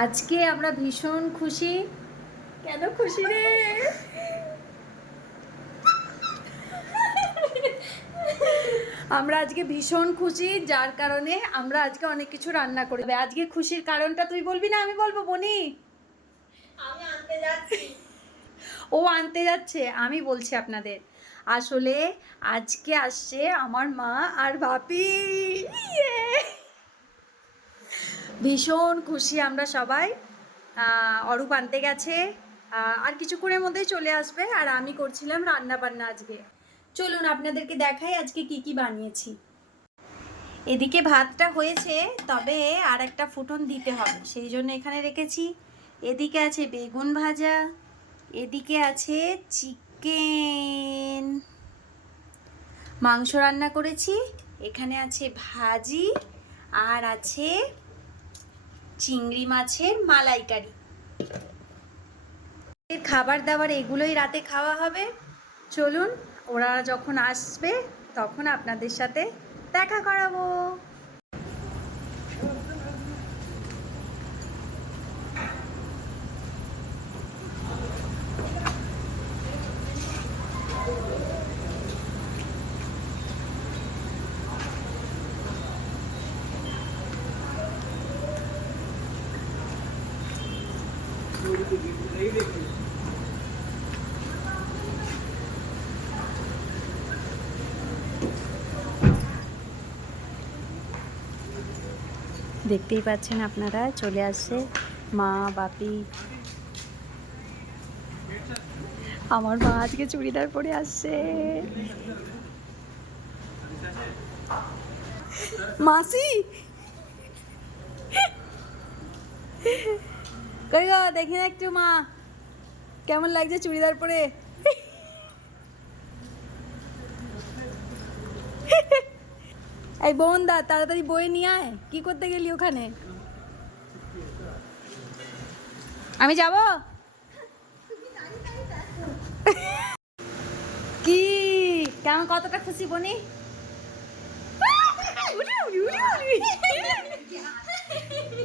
আজকে আমরা ভীষণ খুশি। কেন খুশি রে? আমরা আজকে ভীষণ খুশি, যার কারণে আমরা আজকে অনেক কিছু রান্না করব। আজকে খুশির কারণটা তুই বলবি না আমি বলবো? বনি, আমি আনতে যাচ্ছি। ও আনতে যাচ্ছে। আমি বলছি আপনাদের, আসলে আজকে আসছে আমার মা আর বাপি। ইয়ে! ভীষণ খুশি আমরা সবাই। অরূপ আনতে গেছে, আর কিছুক্ষণের মধ্যেই চলে আসবে। আর আমি করছিলাম রান্না বান্না আজকে। চলুন আপনাদেরকে দেখাই আজকে কি কি বানিয়েছি। এদিকে ভাতটা হয়েছে, তবে আর একটা ফুটন দিতে হবে, সেই জন্য এখানে রেখেছি। এদিকে আছে বেগুন ভাজা, এদিকে আছে চিকেন, মাংস রান্না করেছি, এখানে আছে ভাজি, আর আছে চিংড়ি মাছের মালাইকারি। খাবার দাবার এগুলোই রাতে খাওয়া হবে। চলুন, ওরা যখন আসবে তখন আপনাদের সাথে দেখা করাবো। দেখতেই পাচ্ছেন আপনারা, চলে আসছে মা বাপি। আমার মা আজকে চুড়িদার পরে আসছে। মাসি কই গো, দেখি না একটু মা কেমন লাগছে চুড়িদার পরে। এই বোন দা, তাড়াতাড়ি বই নিয়ে আয়। কি করতে গেলি ওখানে? আমি যাব। কি কেমন, কতটা খুশি বনি?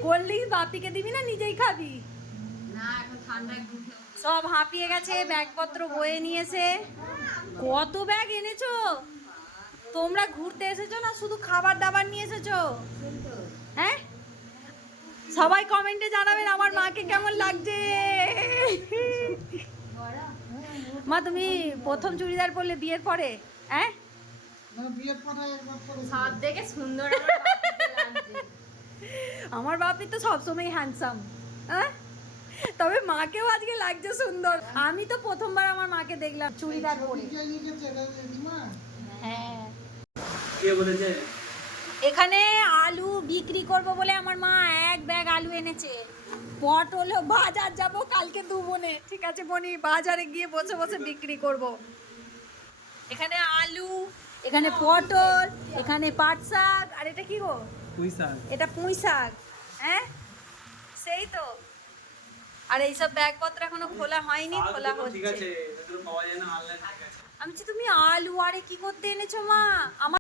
কোল্ড ড্রিঙ্কস বাপিকে দিবি না নিজেই খাবি? সব হাঁপিয়ে গেছে, ব্যাগপত্র বয়ে নিয়েছে। কত ব্যাগ এনেছো তোমরা? ঘুরতে এসেছো না শুধু খাবার দাবার নিয়ে এসেছো? হ্যাঁ, সবাই কমেন্টে জানাবেন আমার মাকে কেমন লাগছে। মা, তুমি প্রথম চুড়িদার পরলে বিয়ের পরে? হ্যাঁ, সব থেকে সুন্দর আমার বাপি তো সবসময় হ্যান্ডসাম। হ্যাঁ, তবে মাকেও আজকে লাগছে সুন্দর। আমি তো প্রথমবার আমার মাকে দেখলাম চুড়িদার পরে। হ্যাঁ, কে বলেছে? এখানে আলু বিক্রি করব বলে আমার মা এক ব্যাগ আলু এনেছে। পটল বাজার যাব কালকে, দু বোনে। ঠিক আছে বনি, বাজারে গিয়ে বসে বসে বিক্রি করব। এখানে আলু, এখানে পটল, এখানে পাট শাক, আর এটা কি গো? পুঁই শাক। এটা পুঁই শাক। হ্যাঁ, সেই তো। আর এইসব ব্যাগপত্র এখনো খোলা হয়নি, খোলা ঠিক হচ্ছে। আছে, এগুলো পাওয়া যায় না অনলাইনে। ঠিক আছে। আমি বলছি, তুমি আলু আরে কি করতে এনেছো মা? আমার